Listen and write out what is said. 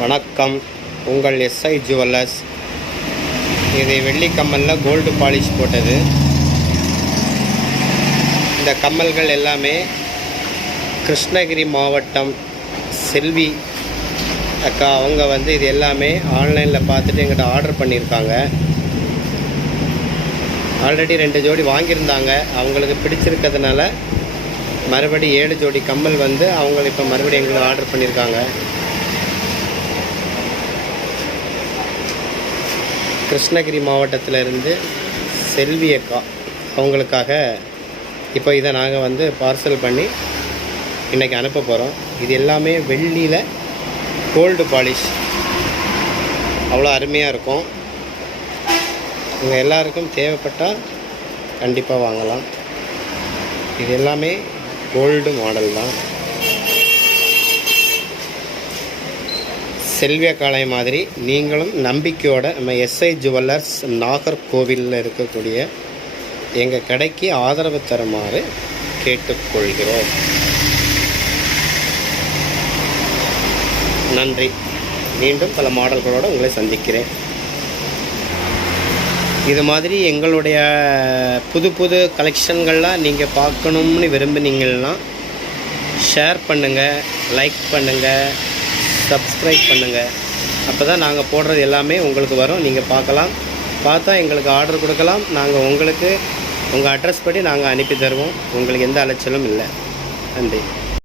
வணக்கம். உங்கள் SI jewellers. இது வெள்ளி கம்மலில் கோல்டு பாலிஷ் போட்டது. இந்த கம்மல்கள் எல்லாமே கிருஷ்ணகிரி மாவட்டம் செல்வி அக்கா அவங்க இது எல்லாமே ஆன்லைனில் பார்த்துட்டு எங்கிட்ட ஆர்டர் பண்ணியிருக்காங்க. ஆல்ரெடி 2 ஜோடி வாங்கியிருந்தாங்க. அவங்களுக்கு பிடிச்சிருக்கிறதுனால மறுபடி 7 ஜோடி கம்மல் அவங்க இப்போ மறுபடியும் எங்களுக்கு ஆர்டர் பண்ணியிருக்காங்க. கிருஷ்ணகிரி மாவட்டத்திலிருந்து செல்வி அக்கா அவங்களுக்காக இப்போ இதை நாங்கள் பார்சல் பண்ணி இன்றைக்கி அனுப்ப போகிறோம். இது எல்லாமே வெள்ளியில் கோல்டு பாலிஷ், அவ்வளோ அருமையாக இருக்கும். உங்கள் எல்லாருக்கும் தேவைப்பட்டால் கண்டிப்பாக வாங்கலாம். இது எல்லாமே கோல்டு மாடல் தான். செல்வியா காலை மாதிரி நீங்களும் நம்பிக்கையோட நம்ம எஸ்ஐ ஜுவல்லர்ஸ் நாகர்கோவிலில் இருக்கக்கூடிய எங்கள் கடைக்கு ஆதரவு தருமாறு கேட்டுக்கொள்கிறோம். நன்றி. மீண்டும் பல மாடல்களோடு உங்களை சந்திக்கிறேன். இது மாதிரி எங்களுடைய புது கலெக்ஷன்கள்லாம் நீங்கள் பார்க்கணும்னு விரும்பினீங்கன்னா ஷேர் பண்ணுங்கள், லைக் பண்ணுங்கள், சப்ஸ்கிரைப் பண்ணுங்கள். அப்போ தான் நாங்கள் போடுறது எல்லாமே உங்களுக்கு வரும். நீங்கள் பார்க்கலாம். பார்த்தா எங்களுக்கு ஆர்டர் கொடுக்கலாம். நாங்கள் உங்களுக்கு உங்கள் அட்ரஸ் படி நாங்கள் அனுப்பி தருவோம். உங்களுக்கு எந்த அலைச்சலும் இல்லை. நன்றி.